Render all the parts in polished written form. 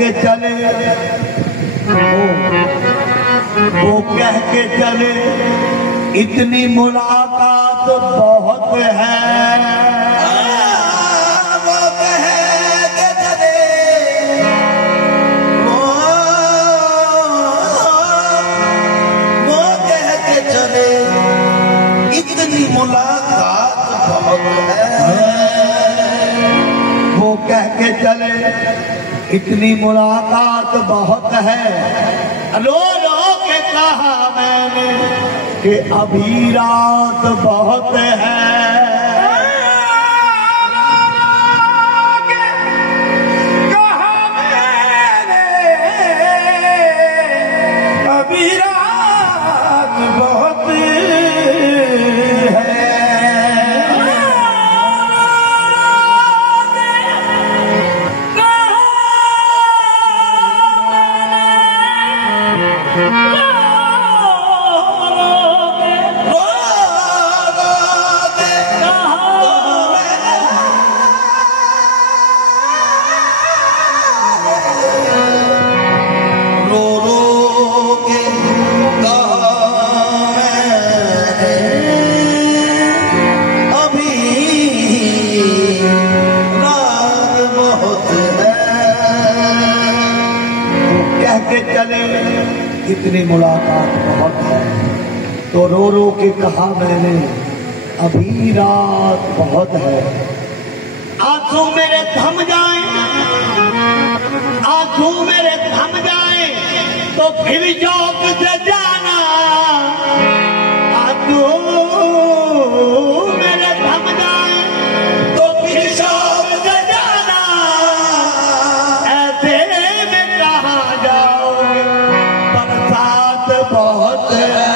के चले, वो कह के चले इतनी मुलाकात बहुत है। वो कह के चले, वो कह के चले इतनी मुलाकात बहुत है। वो कह के चले इतनी मुलाकात बहुत है। रो रो के कहा मैंने कि अभी रात बहुत है। कहा मैंने अभी रात बहुत चले इतनी मुलाकात बहुत है। तो रो रो के कहा मैंने अभी रात बहुत है। आंसू मेरे थम जाए, आंसू मेरे थम जाए तो फिर शौक से जाना। आंसू मेरे थम जाए तो फिर शौक से जाना। ऐसे में कहाँ जाओगे, बरसात बहुत है।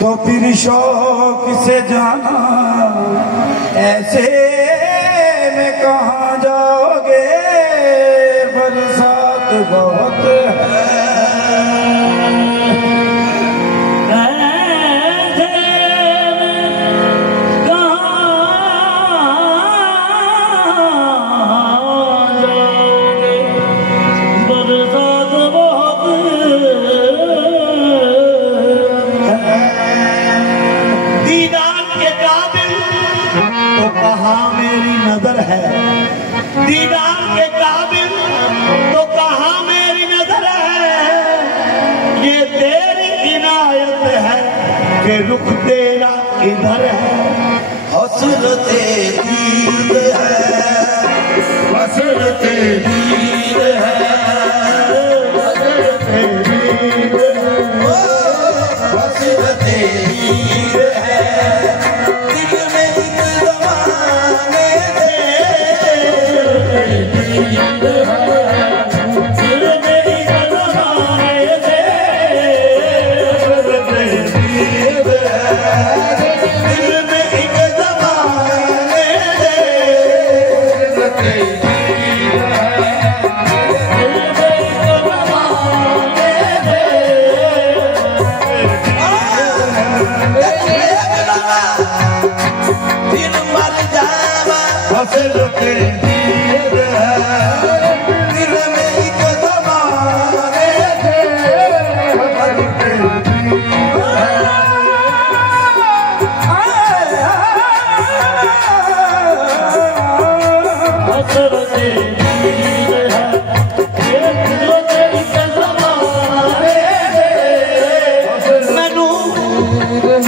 तो फिर शौक से जाना, ऐसे में कहाँ जाओगे, बरसात बहुत है। नजर है दीदार के काबिल, तो कहाँ मेरी नजर है। ये तेरी इनायत है कि रुख तेरा इधर है। हसरते दीद है, हसरते दीद है, हसरते दीद है, हसरते दीद है।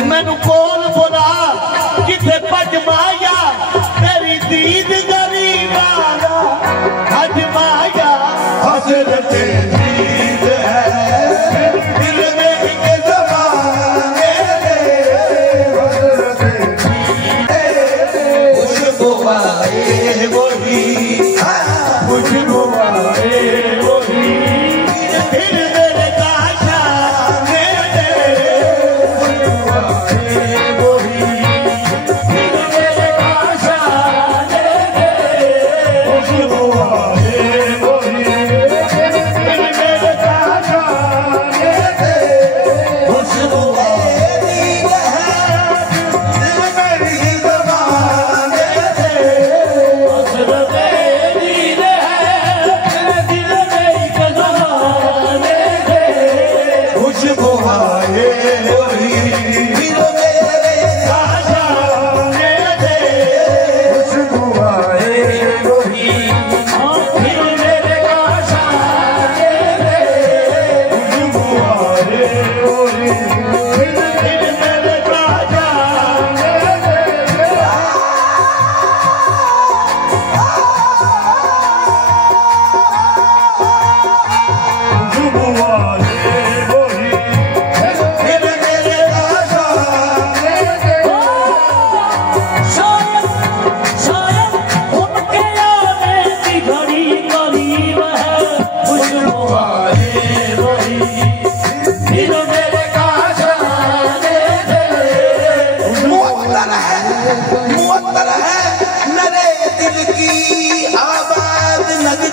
मैनू कौन बोला किथे भज माया, तेरी दीद गरीबाना भज माया। हसरते दीद है, दिल में एक ज़माने दे, हसरते दीद है। खुशबू आए वही, खुशबू आए वही, फिर मेरे काशा मेरे खुशबू आए वही, फिर मेरे काशा मेरे खुशबू आए वही।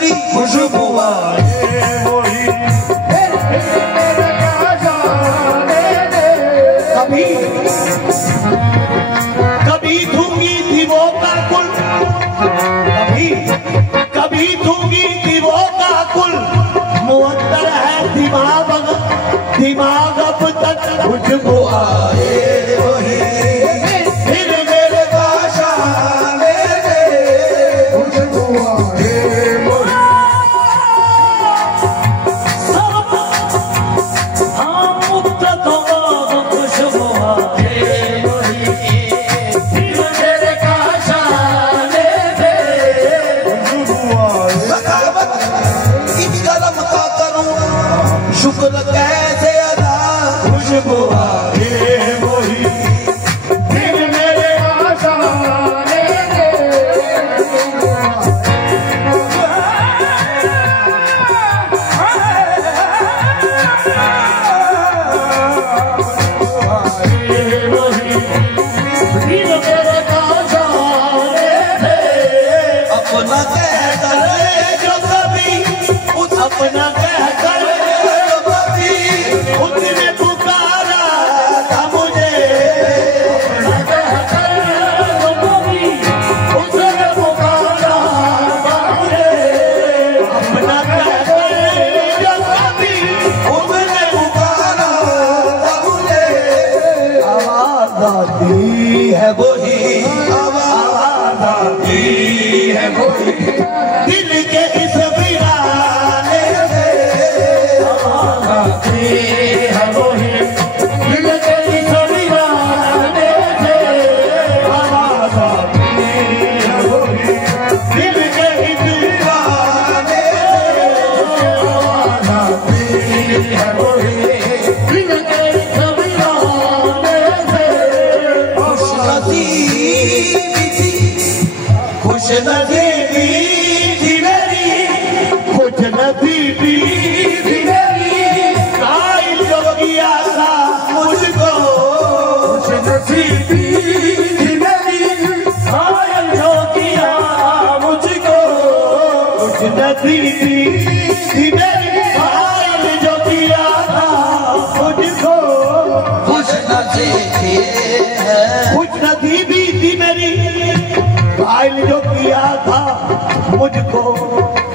तेरी खुशबू आए वही कभी कभी धूंगी थी वो काकुल, कभी धूंगी थी वो काकुल, मुअत्तर है दिमाग अब तक खुशबू आए वही फिर मेरे पास आने दे खुशबू आए वही खुशबू आए वही फिर मेरे पास आने दे खुशबू आए सकावत इस कलम का करूं शुक्र कैसे अदा खुशबू आए वही फिर मेरे पास आने दे अपना कह कर जो कभी उस अपना कह कर जो कभी उसने पुकारा था मुझे अपना कह कर जो कभी उसने पुकारा था मुझे अपना कह कर जो कभी उसने पुकारा था मुझे आवाज आती है वही आवाज आती है वही दिल के इस वीराने से आवाज आती है वही दिल के इस वीराने से आवाज आती है वही दिल के इस वीराने से आवाज आती है वही दिल के इस वीराने से खुश नसीबी थी मेरी खुश नसीबी थी मेरी कायल जो किया था मुझको खुश नसीबी थी मेरी कायल जो किया मुझको खुश नसीबी थी मेरी कायल जो किया था मुझको खुश नसीबी थी मेरी कायल जो किया था मुझको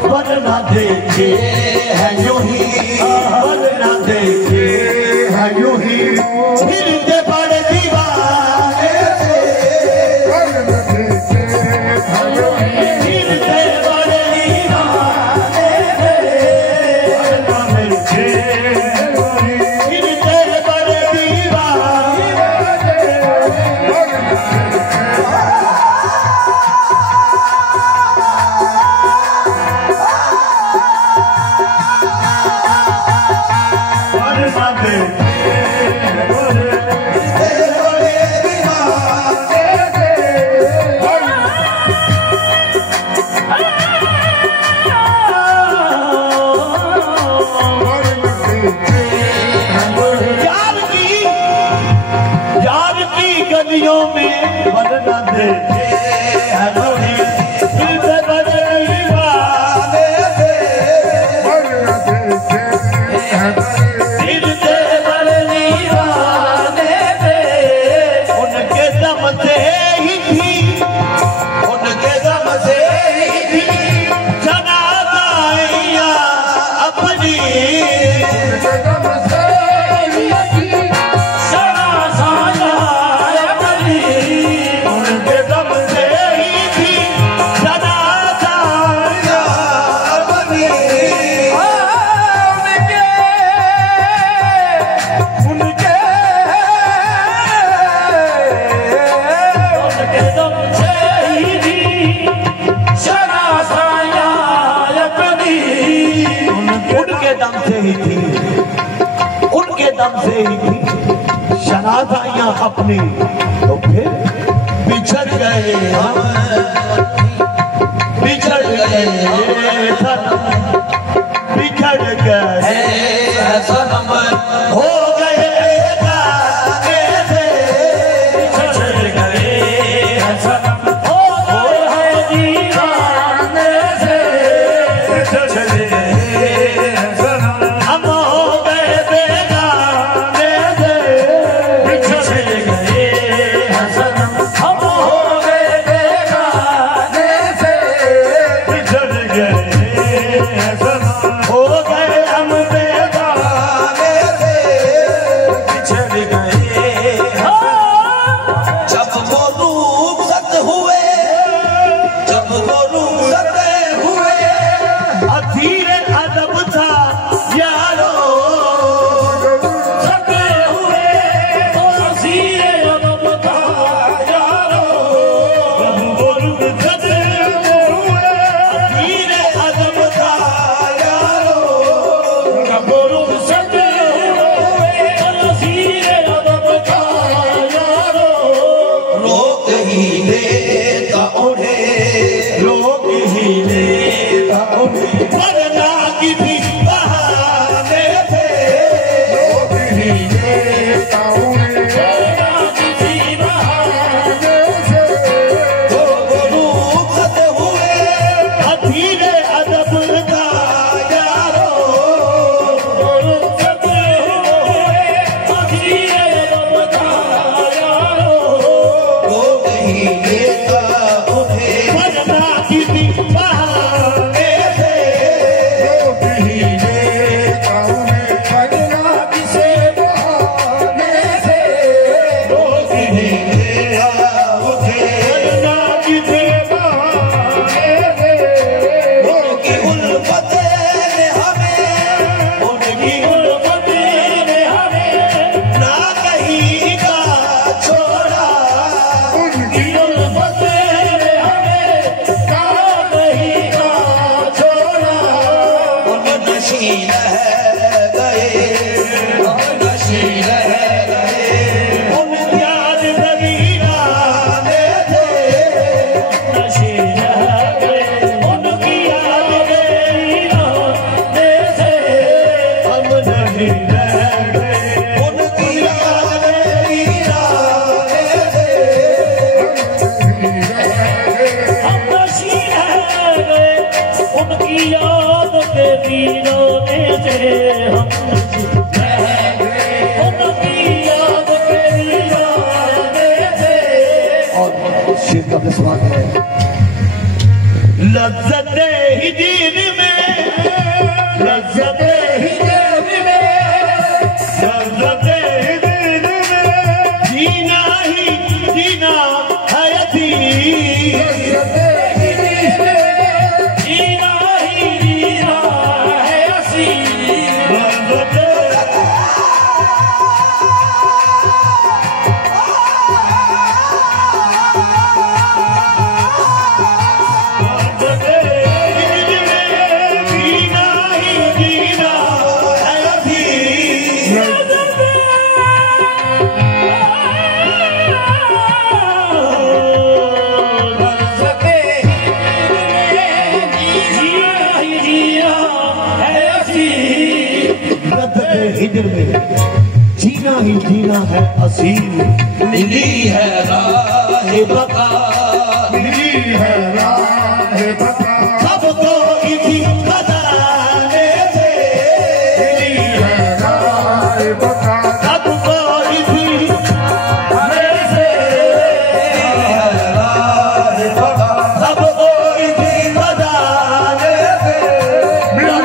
वरना देखे है यूं ही वरना देखे है यूं ही फिरते बड़े दीवाने से वरना देखे है यूं ही फिरते बड़े दीवाने से वरना देखे फिरते बड़े दीवाने यार की गलियों में वरना देखे है लोही फिरते बड़े दीवाने से वरना देखे है फिरते बड़े दीवाने से उनके दम से ही थी उनके दम से ही थी जनाज़ाइयां अपनी उनके दम से ही थी जनाज़ाइयां अपनी उनके दम से ही थी जनाज़ाइयां अपनी उनके दम से ही थी जनाज़ाइयां अपनी उनके दम से ही थी उनके दम से ही थी शनाज़ाइयां अपनी तो फिर बिछड़ गए हम बिछड़ गए सनम बिछड़ गए सनम हो गए जाने से बिछड़ गए सनम हो गए दीवाने से वरना किसी बहाने से लज्जते ही दीन में, लज्जते ही दीन में, लज्जते ही दीन में, जीना ही जीना है यतीम। लज्जते ही दीन में, जीना ही जीना है यतीम। लज्जते हिजर में जीना ही जीना है असीम। मिली है राह बता, मिली है राह बता, सबको इसी खजाने से। मिली है राह बता, सबको इसी खजाने से। मिली है राह बता, सबको इसी खजाने से। मिली है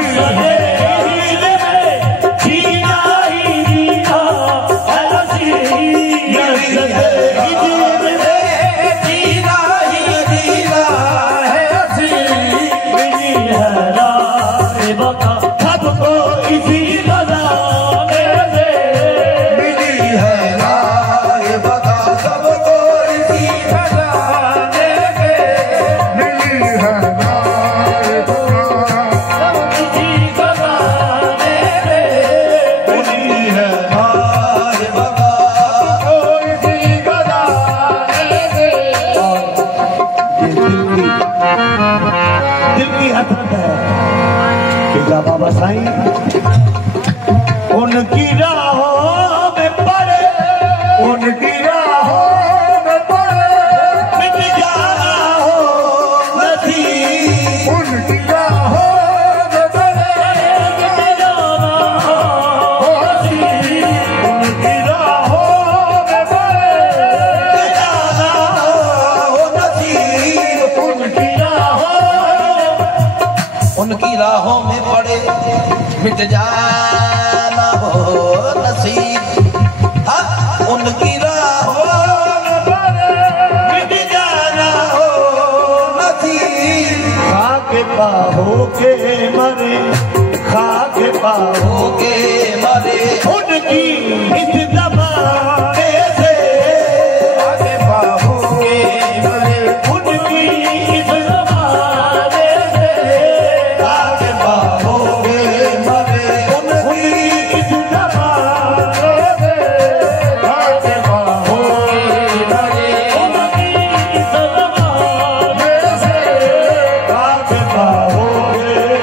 बाबा साईं उनकी राहों में पड़े, उनकी राहों में पड़े, मिट जाना हो नसीब। उनकी राहों में पड़े, मिट जाना हो नसीब। उनकी राहों में पड़े, मिट जाना हो नसीब। उनकी राहों में पड़े, मिट जाना हो नसीब। उनकी राहों में पड़े, मिट जाना हो नसीब। खाके पाहो के मरे, खाके पाहो के मरे, उनकी इस ज़माने से। खाके पाहो के मरे, उनकी इस ज़माने से। खाके पाहो के मरे, उनकी इस ज़माने से। खाके पाहो के मरे, उनकी इस ज़माने से। खाके पाहो के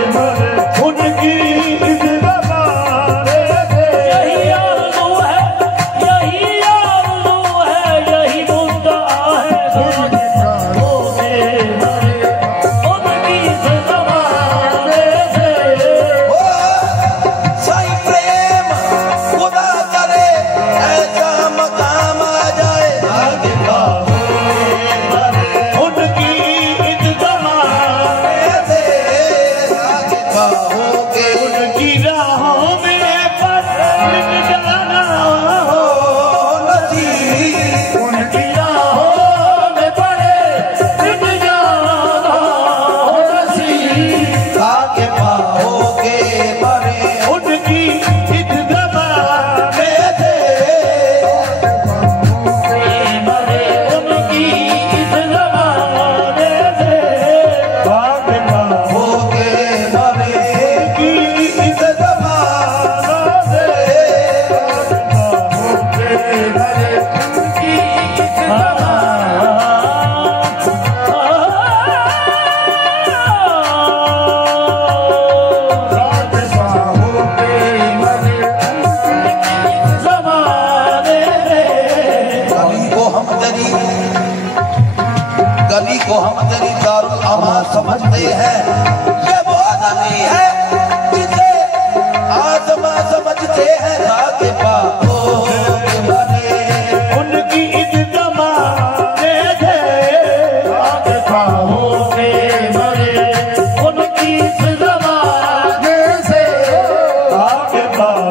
समझते हैं। ये वो नबी है जिसे आसमां समझते हैं धागे पाओ के बने। उनकी इज्जत माने थे धागे पाओ के बने। उनकी इज्जत माने से धागे पाओ।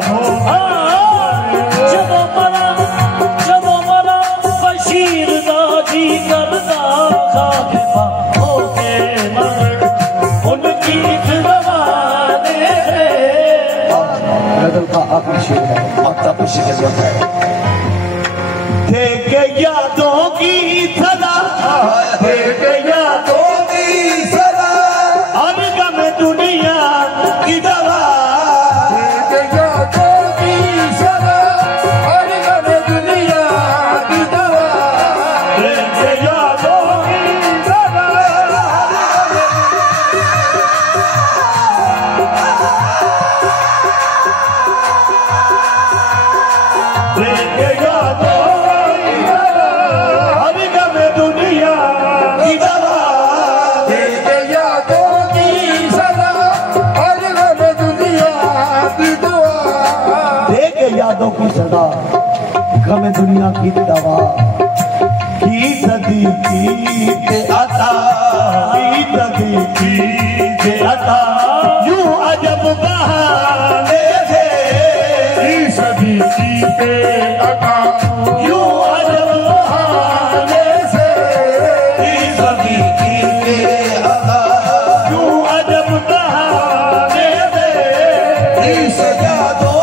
जब मरा बशीर दादी करदा धागे पाओ के बने। उनकी इज्जत माने थे। नज़ल का आखिरी शेर है, मकता शेर है। देखे यादों की सदा, देखे यादों की सदा, और गम दुनिया की दवा। देखे यादों की सदा, और गम दुनिया की दवा। देखे यादों की सदा, देखे यादों यादों की सदा, गम दुनिया की दवा। की सदी की अता, की सदी की अता, यूं अजब बहाने थे। की सदी की अता, यूं अजब बहाने से। की सदी की अता, यूं अजब बहाने से। इस यादों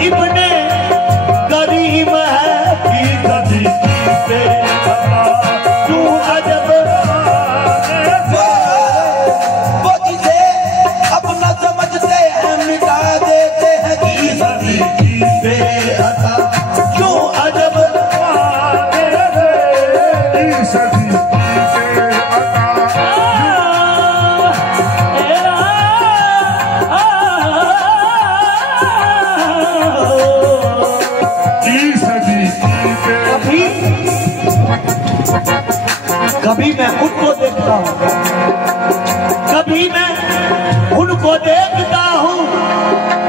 इब्ने करीम है। की सदी से तू अजब वो जिसे अपना समझते हैं मिटा देते हैं। की सदी से अता, क्यों अजब की सदी से कभी मैं खुद को देखता हूँ, कभी मैं उनको देखता हूँ,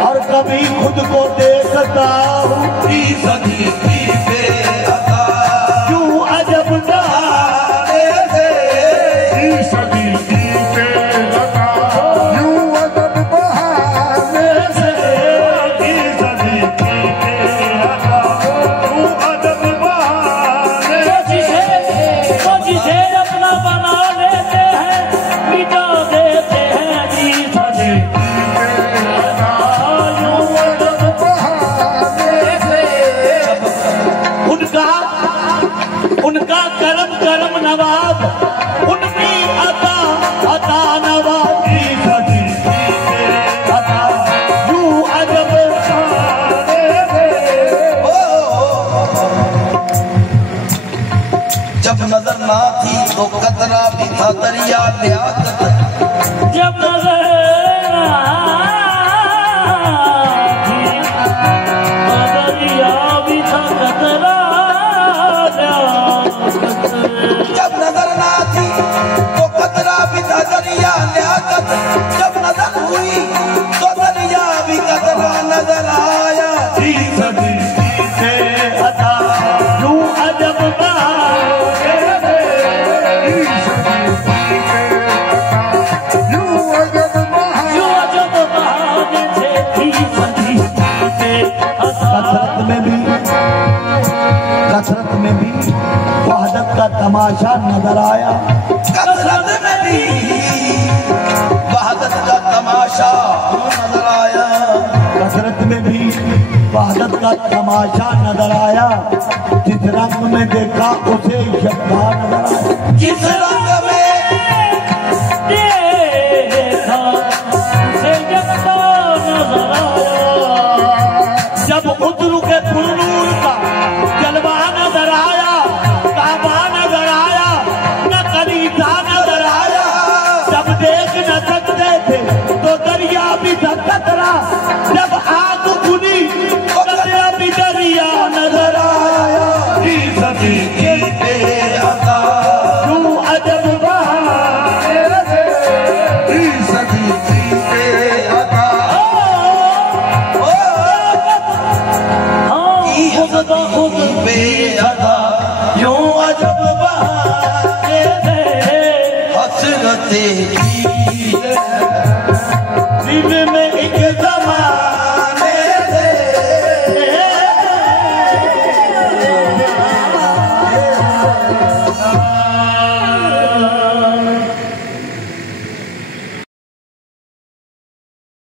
और कभी खुद को देखता हूँ। की सदी से अता, क्यों अजब बहाने से। की सदी से अता, क्यों अजब बहाने से। की सदी से अता, क्यों अजब बहाने से। जिसे अपना बना लेते हैं, मिटा देते हैं। जी सदी उनका करम करम नवाब, उनकी अता अता नवाब। की सदी अता, यूं अजब जब नजर ना थी तो कतरा भी था दरिया लियाकत। जब नजर दरिया भी था कतरा। जब नजर ना थी तो कतरा भी था दरिया लियाकत। जब नजर हुई तो दरिया भी कतरा नजर आया। की सदी से अता, यूं अजब बहाने से। की सदी से अता, यूं अजब कसरत में भी वहदत का तमाशा नजर आया। कसरत में भी वहदत का तमाशा नजर आया। कसरत में भी वहदत का तमाशा नजर आया। जिस रंग में देखा उसे यकता नजर आया। जिस रंग में देखा उसे यकता नजर आया। जब उद्र के पुरूर का जलवा नजर आया, काबा नजर आया, न कलीसा नजर आया। जब देख न सकते थे तो दरिया भी खतरा, जब आग खुली तो दरिया भी दरिया नजर आया। सदी की बेअदा यूं अजब बहार सदी की बेअदा बेअदा यूं अजब बहार हसरते की दिल में